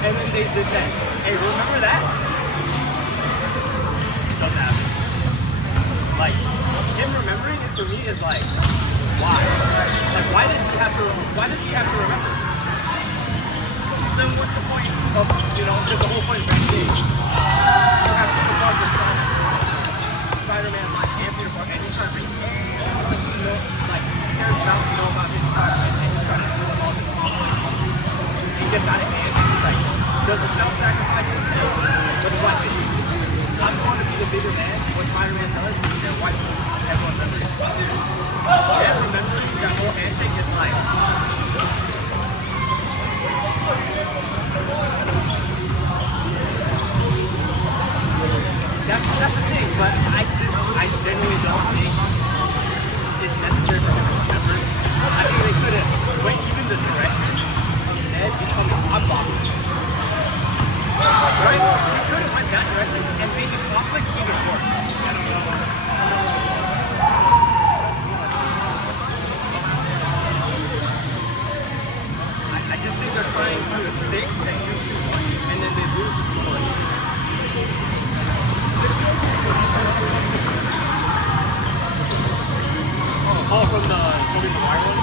And then they just said, hey, remember that? Doesn't happen. Like, him remembering it for me is like, why? Like, why does he have to remember? Then what's the point of, because the whole point of Backstage, you have Peter Parker trying to Spider-Man, like Peter Parker, and he's trying to bring like, cares about to know about his Spider-Man, and he's trying to do all this. He gets out of hand, and he's like, does it self-sacrifice his head? What's what to do? I'm going to be the bigger man. What Spider-Man does is he's white. Everyone remembers it. And remembering that whole handshake is like, that's the thing, but I genuinely don't think it's necessary for him to remember. I think they could have, but even the direction of Ned becomes oddball. Right? You could have went that direction and made the conflict even worse. I just think they're trying to fix and do too much, and then they lose the story. Oh, from the Tobey Maguire one?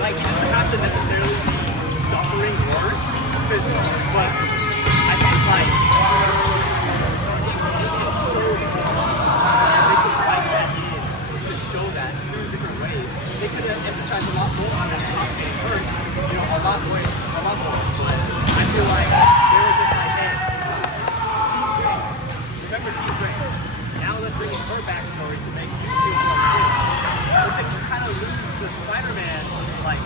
Like, he doesn't have to necessarily be suffering worse, but I think, like, they could write that in to show that through different ways. They could have emphasized a lot more on that not getting hurt, a lot more, but I feel like they were just like, hey, Team Gray, remember Team Gray, now let's bring in her backstory to make you feel more good. But then you kind of lose the Spider-Man. Like,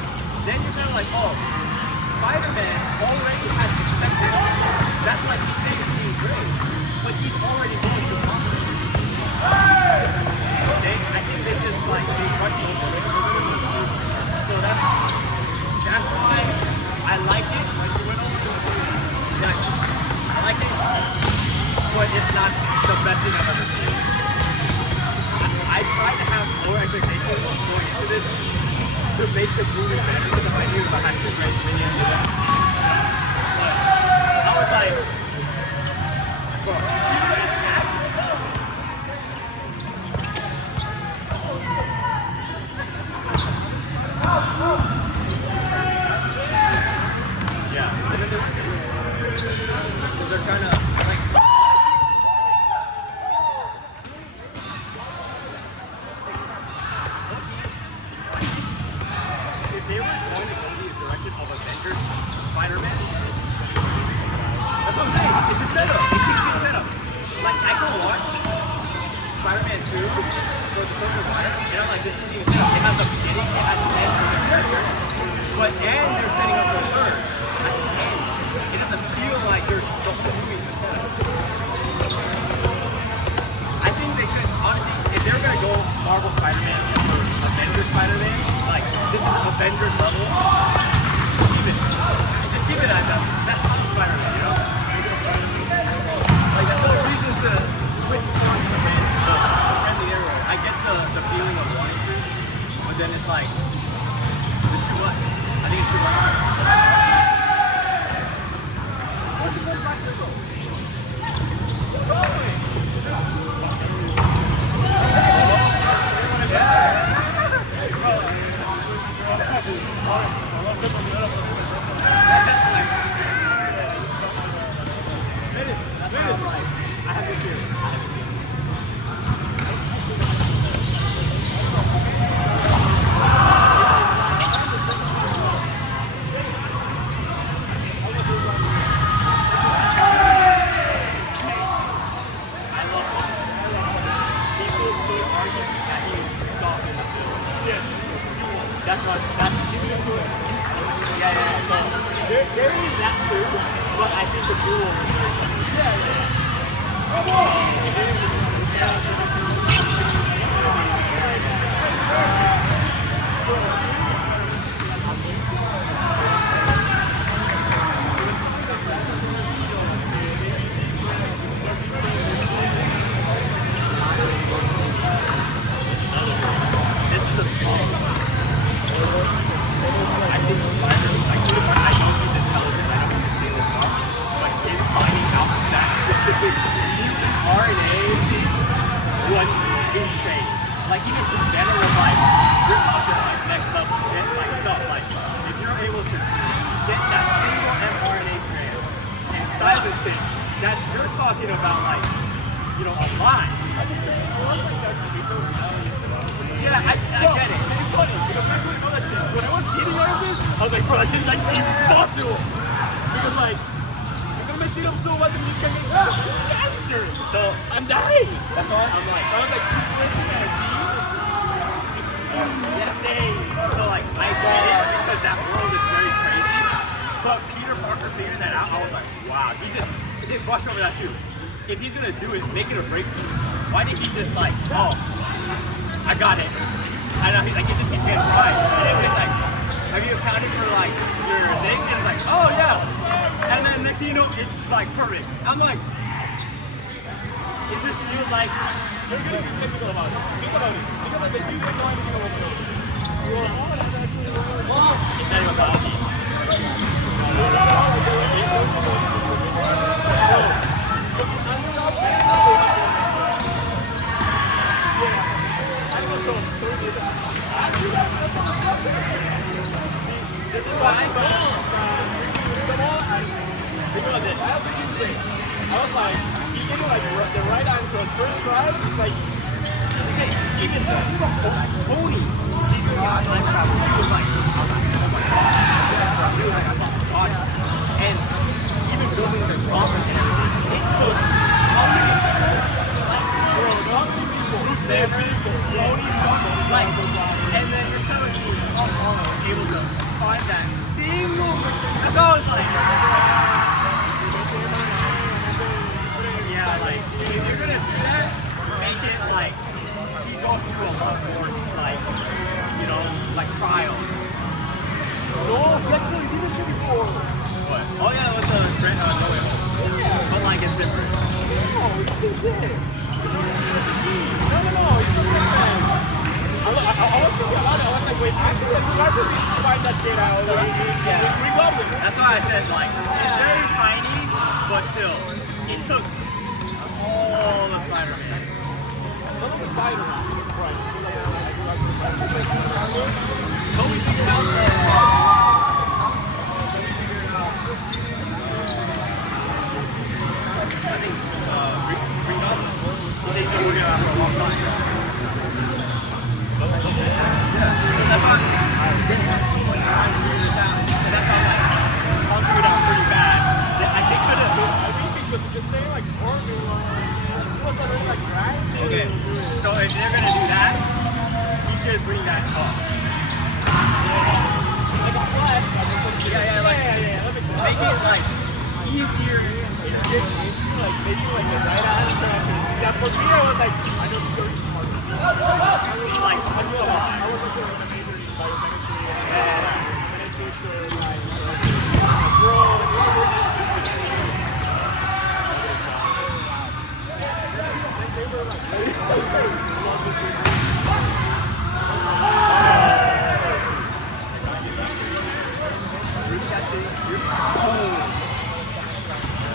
then you're kind of like, oh, Spider-Man already has accepted. That's like he's saying it's Team Gray, but he's already going to conquer. I think they just like they rush over it. So that's why I like it. I like it, but it's not the best thing I've ever seen. I tried to have lower expectations going into this to make the movie better because I knew I had to great minion to that. But I was like, bro, yeah, and then they're kind of like. They were going to go in the direction of Avengers, Spider-Man. That's what I'm saying. It's a setup. It keeps being set up. Like, I can watch Spider-Man 2 for the Tokyo Spider, and I'm like, this is being set up. It has the beginning, it has the end for the character, but then they're setting up for the third. At the end, it doesn't feel like there's the whole movie is set up. I think they could, honestly, if they're going to go Marvel Spider-Man or Avengers Spider-Man, like, this is Avengers level. Just keep it at that. That's not Spider-Man, you know? Like, that's no reason to switch on the friendly arrow. I get the feeling of wanting to, but then it's like, it's too much. I think it's too much. What's the best Black Widow? I have this here. People could argue that he's soft in the field. there is that too, but I think the duel was very This is a small I think Spider, I know he's intelligent, I know he's succeeding this stuff, but him finding out that specific RNA was insane. Like even Banner was like, you're talking like next level shit, like stuff, like if you're able to get that single mRNA strand and silence it, that's you're talking about like, you know, a line. Yeah, I get it. It's funny. When I was eating all of this, I was like, bro, that's just like impossible. Because like, I'm gonna mess it up so much that I'm just gonna get cancer. So I'm dying. That's why I'm like, I was like, sequencing at a key. It's insane. So like, I get it because that world is very crazy. But Peter Parker figuring that out, I was like, wow, he did brush over that too. If he's gonna do it, make it a breakthrough. Why didn't he just like, oh, I got it. I know he's like, it just keeps getting right. And then it's like, have you accounted for like your thing? And it's like, oh yeah. And then next thing you know, it's like perfect. I'm like, it just feels like you're gonna be typical about it. Think about it. Think about that you didn't know anything about it. It's not even about me. This is why I go. Think about this. I was like, he gave me like the right answer on first try. It's like, He just said, Tony. He was like, oh my God. He was like, oh my God. And even building the drama and everything, it took how many people? Like, bro, not many people. Bruce Banner, Tony Stark, like, and then you're telling me Tom Holland was able to find that single. That's why I was like, yeah, like, if you're gonna do that, make it like he goes through a lot more, like, you know, like trials. no, he actually did this shit before. What? Oh yeah, it was a great No Way Home. Yeah. But like it's different. No, it's the same shit. No, it just makes sense. I was thinking about it. I was like, wait, actually, why did we find that shit out? We loved it. That's why I said like it's very tiny, but still, it took all the Spider-Man. None of the Spider-Man. Right. But we figured out I think Ringo, they know we're gonna have for a long time. Yeah. So that's why they have so much time to figure this out. And that's why I'm figured out pretty fast. I think I think because it's just saying like formula, it was already like trying to. okay. So if they're gonna do that, you should bring that up. Like a flash. Yeah, like make it like easier. Like making like the right answer. Yeah, for me I was like, I don't think Like, I wasn't sure what the major is biochemistry and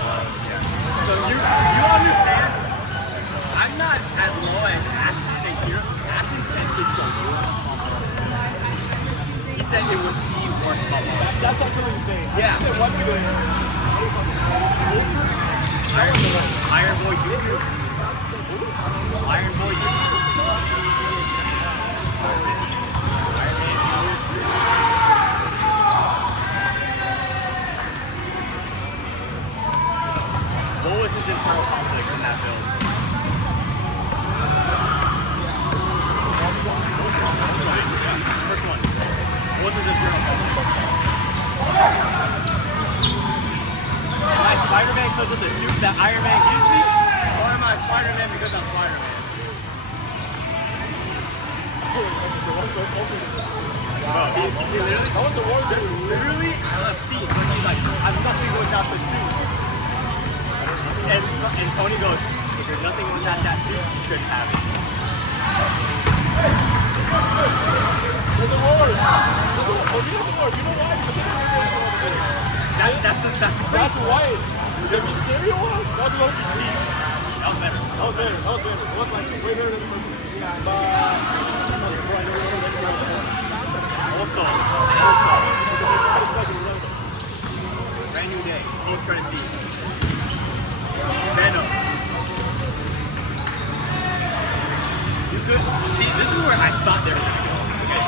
So you understand? I'm not as low as Ashley thinks here. Ashley said it's the worst bubble. He said it was the worst bubble. that's actually insane. Yeah. What we doing? Iron Boy Jr. Iron Boy Jr. What was his internal conflict in that build? First one. What was his internal conflict? That was the worst. There's literally a scene where he's like, I'm nothing without the suit. And Tony goes, if there's nothing without that suit, you shouldn't have it. There's a war. You know why? That's That's why. The Mysterio one? That was cheap. That was better. That was better. It was like way better than the first one. Yeah, Also, brand new day, post credit scene. Venom. You could see. This is where I thought they were gonna go. Okay,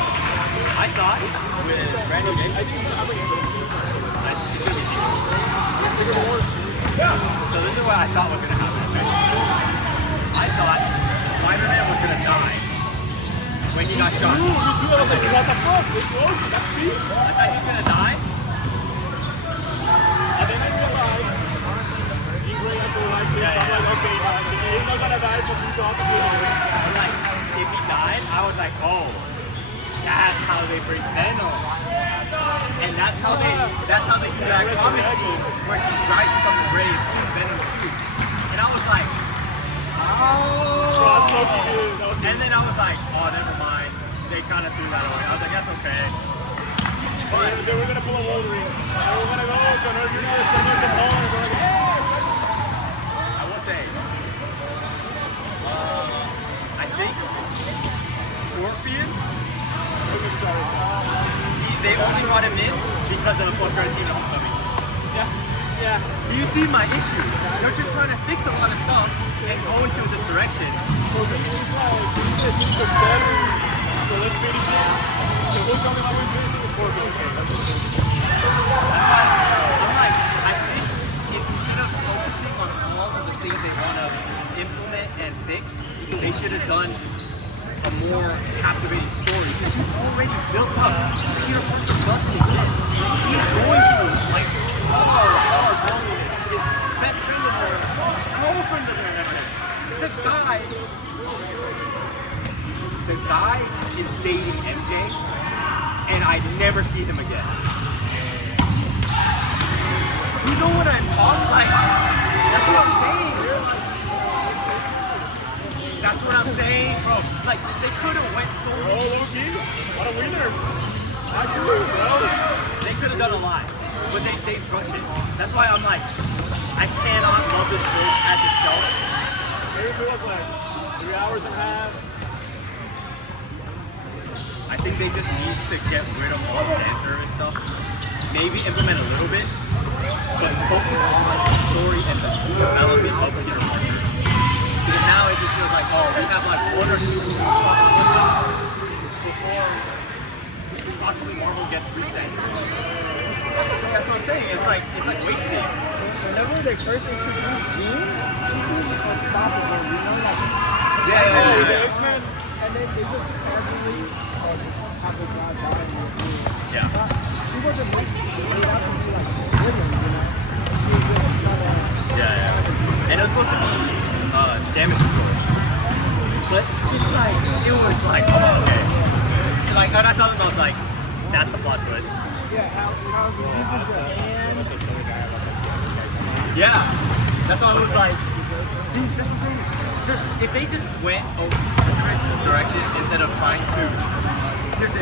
I thought with brand new day, it's gonna be cheap. So this is what I thought was gonna happen. Okay? I thought Spider-Man was gonna die when he got shot. Me too. I was like, what the fuck? They close. That's me. I thought he was gonna die. And then I realized he ran into the light switch. I'm like, okay, he's not gonna die, but he's off the field. Like, if he died, I was like, oh, that's how they bring Venom. And that's how they do that comic scene where he rises from the grave in Venom 2. And I was like, oh. And then I was like, oh, never mind. They kind of threw that away. I was like, that's okay. But They were gonna pull a Wolverine. And we're gonna go to another universe, to another home, and we're like, I will say, I think Scorpion, they only brought him in because of the post-credit scene of Homecoming. yeah. Do you see my issue? They're just trying to fix a lot of stuff and go into this direction. So this is like, this is the better. So let's finish it. So who's coming up with finishing is Scorpion. Okay, that's it. That's why I'm like, I think if instead of focusing on all of the things they want to implement and fix, they should have done a more captivating story because you've already built up Peter Parker doesn't exist. He's going through like hard loneliness. His best friend doesn't remember. His girlfriend doesn't remember this. The guy is dating MJ, and I never see him again. You know what I'm talking like? That's what I'm saying. That's what I'm saying, bro. Like, they could have went so Oh, low-key, what a winner. Actually, bro. They could have done a lot, but they rushed it. That's why I'm like, I cannot love this book as a show. Maybe it was like 3 hours and a half. I think they just need to get rid of all the fan service stuff. Maybe implement a little bit, but focus on the story and the development of Peter Parker. Because now it just feels like, oh, we have like 1 or 2 movies before possibly Marvel gets reset. That's what I'm saying. It's like wasting. Whenever they first introduced Jean, he was unstoppable, you know, like, With the X-Men. and then they just casually have a guy die in the movie. Yeah. She wasn't meant to be out to be like a villain, you know. She was just kind of, Yeah. And it was supposed to be damage control. But it's like, it was like, oh, okay. Like, when I saw them, I was like, that's the plot twist. yeah, how he uses her hand. Yeah. That's why I was like, see, that's what I'm saying. If they just went a specific direction instead of trying to, here's it.